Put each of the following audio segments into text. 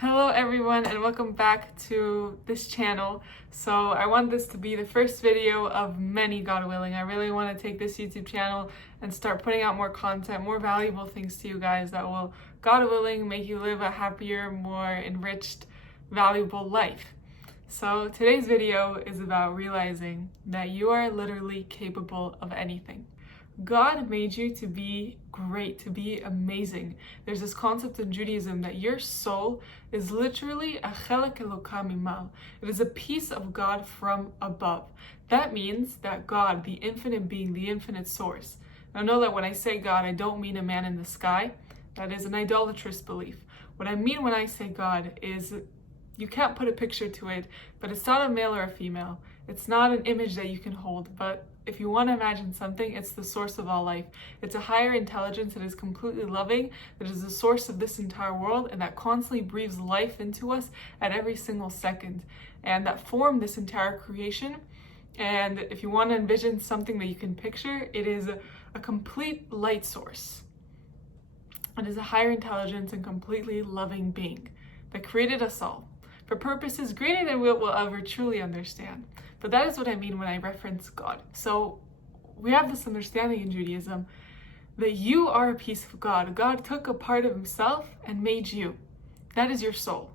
Hello everyone and welcome back to this channel. So I want this to be the first video of many, God willing. I really want to take this YouTube channel and start putting out more content, more valuable things to you guys that will, God willing, make you live a happier, more enriched, valuable life. So today's video is about realizing that you are literally capable of anything. God made you to be great, to be amazing. There's this concept in Judaism that your soul is literally a chelek Eloka mimal. It is a piece of God from above. That means that God, the infinite being, the infinite source. Now know that when I say God, I don't mean a man in the sky. That is an idolatrous belief. What I mean when I say God is, you can't put a picture to it, but it's not a male or a female. It's not an image that you can hold, but if you want to imagine something, it's the source of all life. It's a higher intelligence that is completely loving, that is the source of this entire world, and that constantly breathes life into us at every single second. And that formed this entire creation. And if you want to envision something that you can picture, it is a complete light source. It is a higher intelligence and completely loving being that created us all for purposes greater than we will ever truly understand. But that is what I mean when I reference God. So we have this understanding in Judaism that you are a piece of God. God took a part of himself and made you. That is your soul.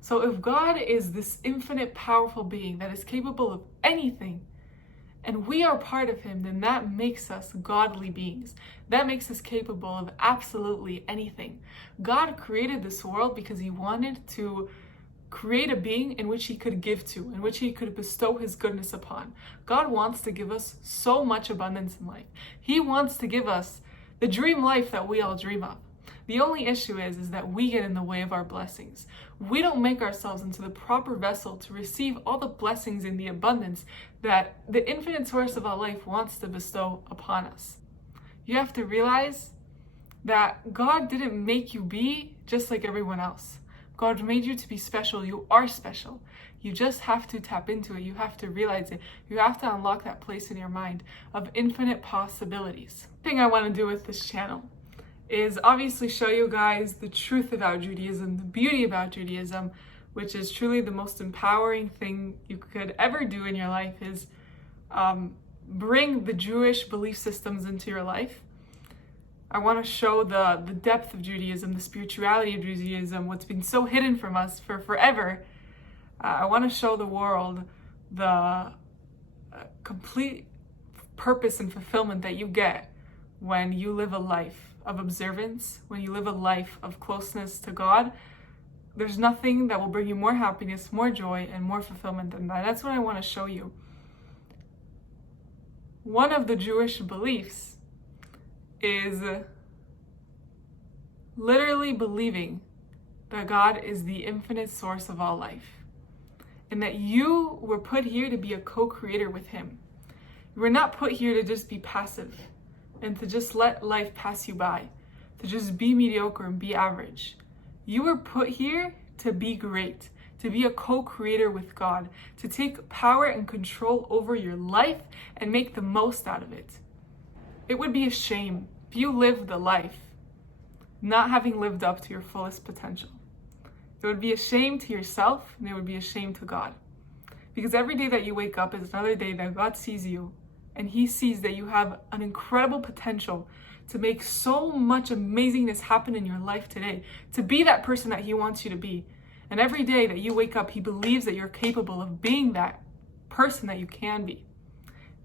So if God is this infinite, powerful being that is capable of anything, and we are part of him, then that makes us godly beings. That makes us capable of absolutely anything. God created this world because he wanted to create a being in which he could give to, in which he could bestow his goodness upon. God wants to give us so much abundance in life. He wants to give us the dream life that we all dream of. The only issue is that we get in the way of our blessings. We don't make ourselves into the proper vessel to receive all the blessings in the abundance that the infinite source of all life wants to bestow upon us. You have to realize that God didn't make you be just like everyone else. God made you to be special. You are special. You just have to tap into it. You have to realize it. You have to unlock that place in your mind of infinite possibilities. The thing I want to do with this channel is obviously show you guys the truth about Judaism, the beauty about Judaism, which is truly the most empowering thing you could ever do in your life, is bring the Jewish belief systems into your life. I want to show the depth of Judaism, the spirituality of Judaism, what's been so hidden from us for forever. I want to show the world the complete purpose and fulfillment that you get when you live a life of observance, when you live a life of closeness to God. There's nothing that will bring you more happiness, more joy, and more fulfillment than that. That's what I want to show you. One of the Jewish beliefs is literally believing that God is the infinite source of all life and that you were put here to be a co-creator with him. You were not put here to just be passive and to just let life pass you by, to just be mediocre and be average. You were put here to be great, to be a co-creator with God, to take power and control over your life and make the most out of it. It would be a shame if you lived the life not having lived up to your fullest potential. It would be a shame to yourself, and it would be a shame to God. Because every day that you wake up is another day that God sees you, and he sees that you have an incredible potential to make so much amazingness happen in your life today, to be that person that he wants you to be. And every day that you wake up, he believes that you're capable of being that person that you can be.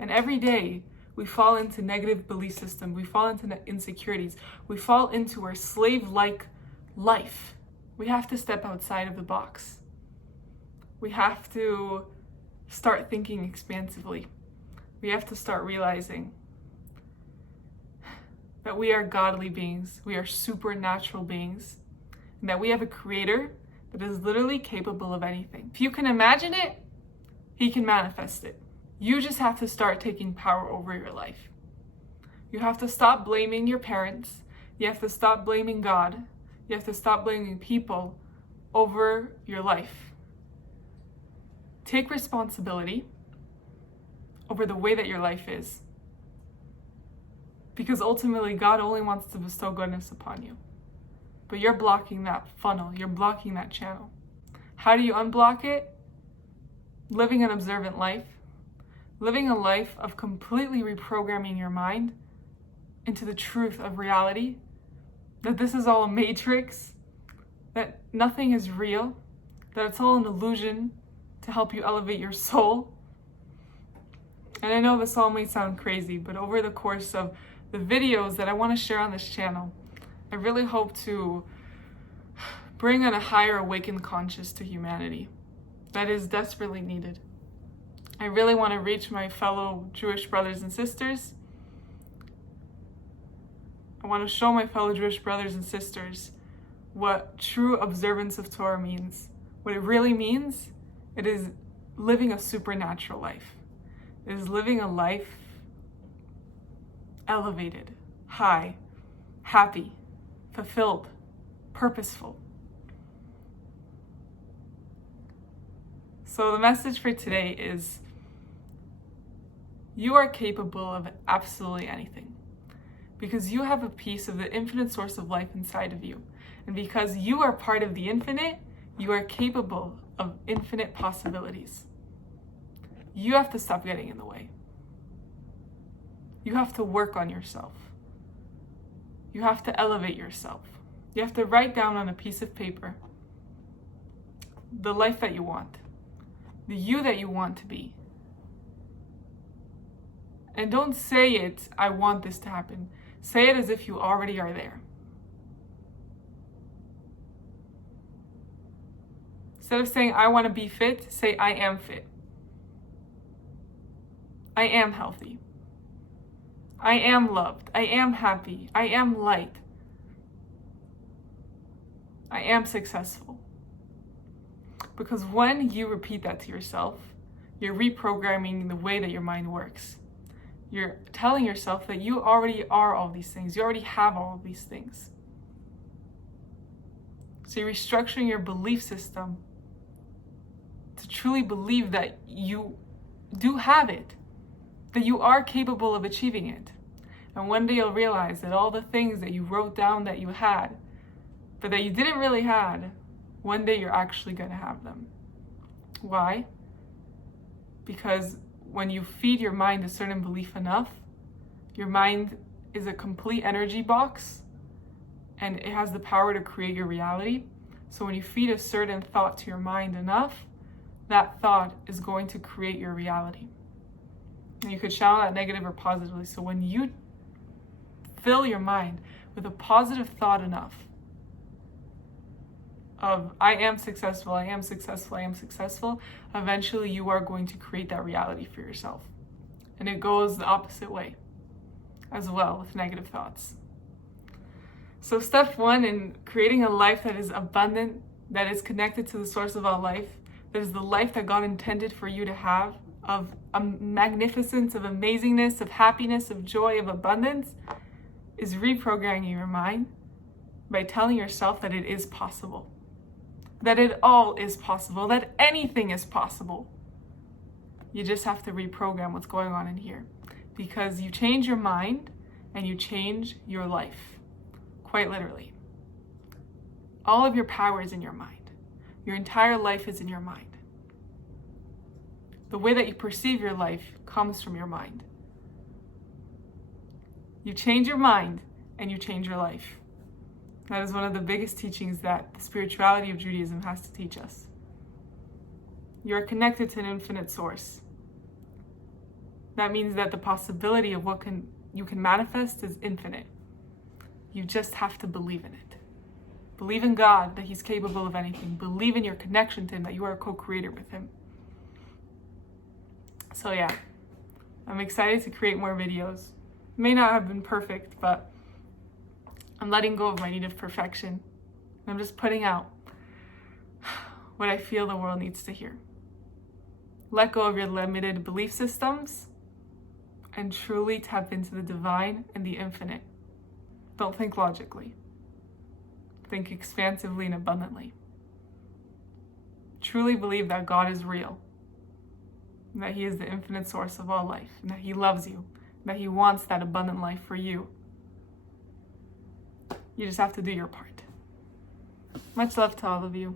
And every day, we fall into negative belief systems. We fall into insecurities. We fall into our slave-like life. We have to step outside of the box. We have to start thinking expansively. We have to start realizing that we are godly beings. We are supernatural beings. And that we have a creator that is literally capable of anything. If you can imagine it, he can manifest it. You just have to start taking power over your life. You have to stop blaming your parents. You have to stop blaming God. You have to stop blaming people over your life. Take responsibility over the way that your life is. Because ultimately, God only wants to bestow goodness upon you. but you're blocking that funnel, you're blocking that channel. How do you unblock it? Living an observant life, living a life of completely reprogramming your mind into the truth of reality, that this is all a matrix, that nothing is real, that it's all an illusion to help you elevate your soul. And I know this all may sound crazy, but over the course of the videos that I want to share on this channel, I really hope to bring a higher awakened conscious to humanity that is desperately needed. I really want to reach my fellow Jewish brothers and sisters. I want to show my fellow Jewish brothers and sisters what true observance of Torah means. What it really means, it is living a supernatural life. It is living a life elevated, high, happy, fulfilled, purposeful. So the message for today is you are capable of absolutely anything because you have a piece of the infinite source of life inside of you. And because you are part of the infinite, you are capable of infinite possibilities. You have to stop getting in the way. You have to work on yourself. You have to elevate yourself. You have to write down on a piece of paper the life that you want, the you that you want to be. And don't say it, I want this to happen. Say it as if you already are there. Instead of saying, I want to be fit, say, I am fit. I am healthy. I am loved. I am happy. I am light. I am successful. Because when you repeat that to yourself, you're reprogramming the way that your mind works. You're telling yourself that you already are all these things. You already have all of these things. So you're restructuring your belief system to truly believe that you do have it, that you are capable of achieving it. And one day you'll realize that all the things that you wrote down that you had, but that you didn't really have, one day you're actually going to have them. Why? Because when you feed your mind a certain belief enough, your mind is a complete energy box and it has the power to create your reality. So when you feed a certain thought to your mind enough, that thought is going to create your reality. And you could channel that negative or positively. So when you fill your mind with a positive thought enough of I am successful, I am successful, I am successful, eventually you are going to create that reality for yourself. And it goes the opposite way as well with negative thoughts. So step one in creating a life that is abundant, that is connected to the source of all life, that is the life that God intended for you to have, of a magnificence, of amazingness, of happiness, of joy, of abundance, is reprogramming your mind by telling yourself that it is possible. That it all is possible, that anything is possible. You just have to reprogram what's going on in here. Because you change your mind and you change your life. Quite literally. All of your power is in your mind. Your entire life is in your mind. The way that you perceive your life comes from your mind. You change your mind and you change your life. That is one of the biggest teachings that the spirituality of Judaism has to teach us. You are connected to an infinite source. That means that the possibility of what you can manifest is infinite. You just have to believe in it. Believe in God, that He's capable of anything. Believe in your connection to Him, that you are a co-creator with Him. So yeah, I'm excited to create more videos. May not have been perfect, but I'm letting go of my need of perfection. I'm just putting out what I feel the world needs to hear. Let go of your limited belief systems and truly tap into the divine and the infinite. Don't think logically. Think expansively and abundantly. Truly believe that God is real, and that He is the infinite source of all life, and that He loves you, and that He wants that abundant life for you. You just have to do your part. Much love to all of you.